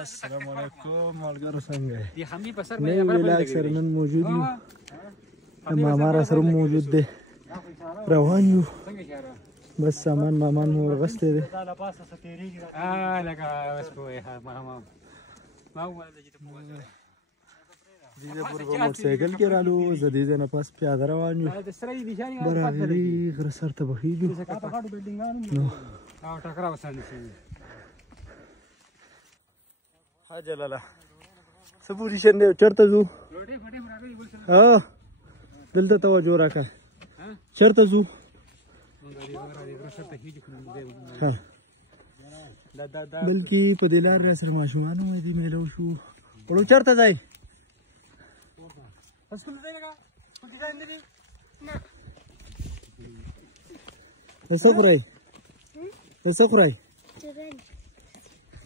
السلام علیکم ملګرو څنګه دی خمبي په سر نن ولاګ سره نن موجود یو ماما را سره موجود دی روان یو بس سامان مامان مو ورغستی دی لکه اوس پوهې ماما ما وویل چې ته پوهه دې ځای پورې په موټرسایکل کې رالو زه دې ځای نه پاس پیاده روان یو برابري غره سر ته بخیږو نو ټکره وسانه شي ها جلاله څه پوزیشن دی چېرته ځو ها دلته توجه راکړه چېرته ځو ها بلکې په دې لار راسره ماشومان وای دي میله وشو وړو چېرته ځئ څه خورئ څه خورئ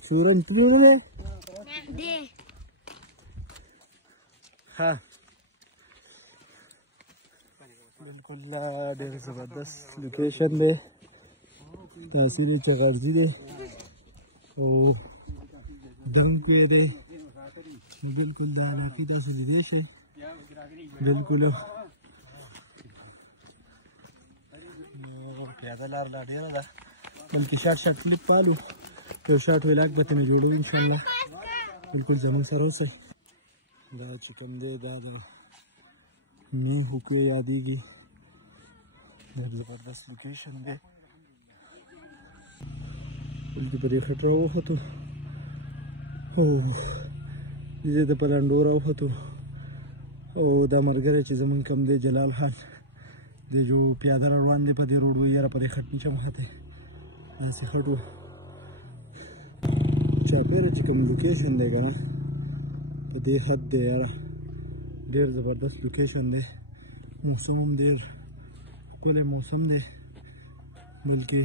شورنج پیژنې ها بالکل ډېر زبردست لوکیشن دی تحصیل چغرځي دی او دنګ دی نو بالکل دا علاقې تاسو لیدلی شئ بالکل پیاده لار لا ډېره ده بلکې شاټ کلیپ پالو یو شاټ ولاګ به ترې جوړوو انشاءالله بالکل زموږ سره اوسئ دا چې کوم دی دا د مې حقوق یادېږي ډېر زبردست لوکیشن دی دلته په دې خټ راوختو او دې ته په لنډو راوختو او دا ملګری چې زمونږ کوم دی جلال خان دی جو پیاده را روان دی په دې روډ وایي یاره په دې خټ نه شم وختلی داسې خټ و چاپېره چې کوم لوکیشن دی که نه په دې حد دی یاره ډېر زبردست لوکیشن دی موسم هم ډېر ښکلی موسم دی بلکې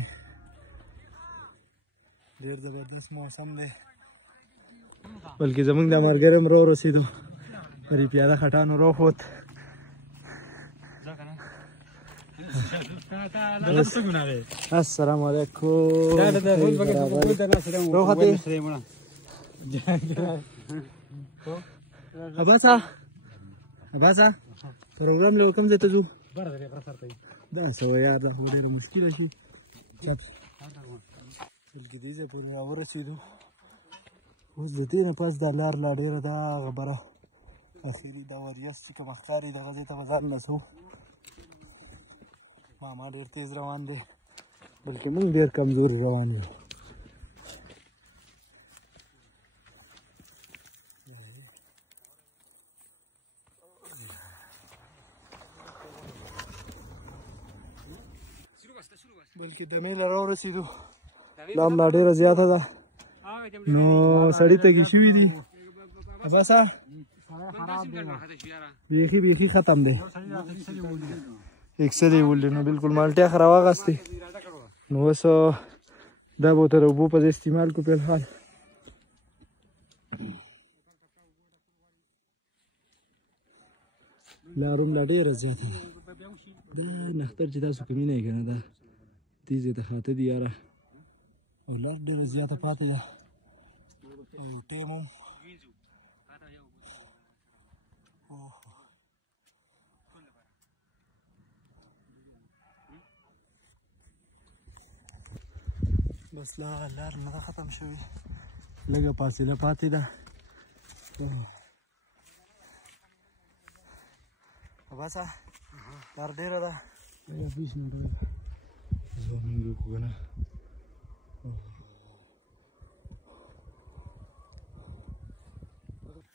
ډېر زبردست موسم دی بلکې زمونږ دا ملګری هم راورسېدو په دې پیاده خټانو راوخوت السلام علیکم اباسا پروګرام له کوم ځای ته ځو دا څه وایي یار دا خو ډېره مشکله شي بلکې دې ځای پورې راورسېدو اوس د دې نه پس دا لار لا ډېره ده خبره اخري دا وریځ چې کومه ښکاري دغه ځای ته به ځان رسوو ماما ډېر تیز روان دی بلکې موږ ډېر کمزوري روان یو بلکې دمې له راورسېدو لام لا ډېره زیاته ده نو سړي تږي شوي دي بسه بیخي ختم دی اکسل یې ولې نو بالکل مالټیا خو راواغستې نو اوس دا به ورته د اوبو په ځای استعمال کړو فلحال لار هم لا ډېره زیاته ده دا نښتر چې تاسو کوم وینئ که نه دا دې ځای ته خاته دي یاره او لار ډېره زیاته پاتې ده او ټیم هم بس لار نه ده ختم شوې لږه فاصله پاتې ده بسه لار ډېره ده لږه 20 منټه زومینګ وکړو که نه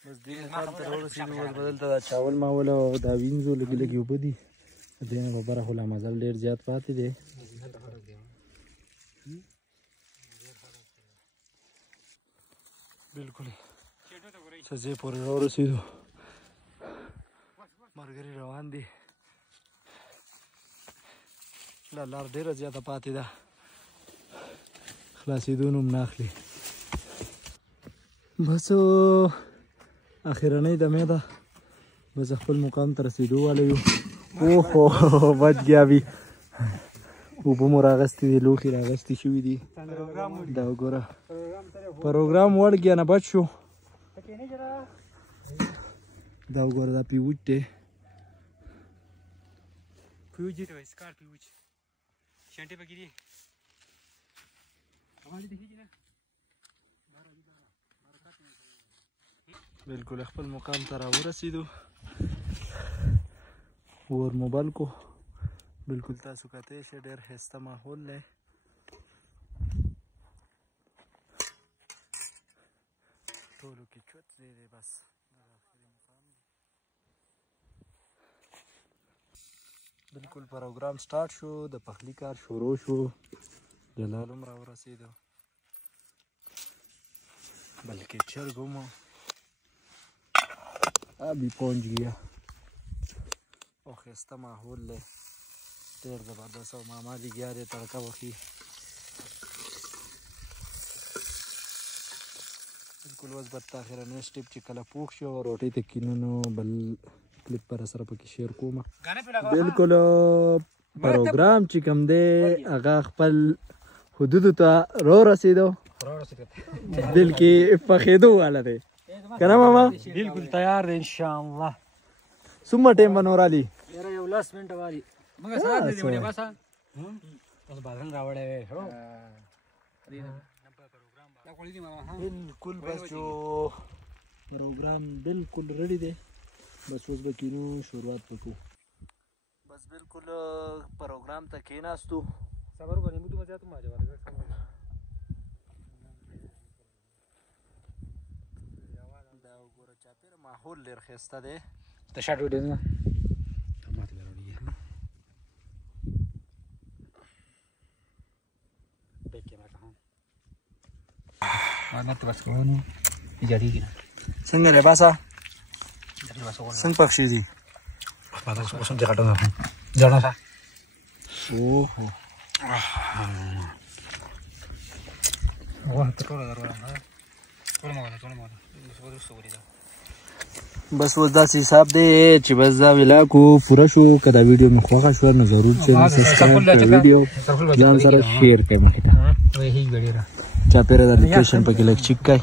بس دې مقام ته راورسېدو اوس به دلته دا چاول ماول او دا وینځو لږې اوبه دي دې نه به بره خو لا مزل ډېر زیات پاتې دی بالکل څه ځای پورې راورسېدو ملګري روان دي لا لار ډېره زیاته پاتې ده خلاصېدو نوم نه اخلي بس اخرنۍ دمې ده بس خپل مقام ته رسېدو والا یو اوهو بچ ګیا بي اوبه مو راغستې دي لوښي راغستې شوي دي دا وګوره پروګرام وړګیا نه بچ شو دا وګوره دا پیوج دی پیوج دی ته سکار پیوج شانټي پکې دی اوالي دې کېږي نه بالکل خپل مقام ته راورسېدو ور موبایل کو بالکل تاسو کته شي ډېر ښایسته ماحول دی ټولو کې چوت دی بس بالکل پروګرام سٹارټ شو د پخلی کار شروع شو جلال هم راورسېدو بلکې چرګ هم ابھی پہنچ گیا او ښایسته ماحول دی ډېر زبردست او ماما لګیا دی تړکه وخي بالکل اوس به اخرنی سټیپ چې کله پوخ شي او روټۍ ته کینو نو بل کلیپ پر سره پکې شیر کوم بالکل پروګرام چې کوم دی هغه خپل حدودو ته رسېدو بلکې پخېدو والا دی کنه ماما بالکل تیار دی ان شاء الله څومره ټایم به نور علي یاره یو 10 منټه واري موږ سره دې ونی بس اوس بادرنګ راوړې هو بالکل بس جو پروګرام بالکل ریډي دی بس اوس به کینو شروعات وکړو بس بالکل پروګرام ته کېناستو صبر وکړئ موږ ته ته ما جواب دا وګوره چاپېره ماحول ډېر ښایسته دی د شاټ ویډیو نه ماته لري بیک کیمرا کاوم ما ته بس کوونو اجازه دي څنګه لباسا څنګه پخشي دي ما ته اوس هم ځکه نه ځړا ښه اوه واه ته ټول درو ټول ما بس اوس داسې حساب دی چې بس دا ویلاګو پوره شو که دا ویډیو مې خوښه شوه نو ضرور چینل سبسکرایب کړئ ویډیو ځان سره شیر کړئ مخې ته چاپېره د اپلیکیشن پکې لږ چیک کړئ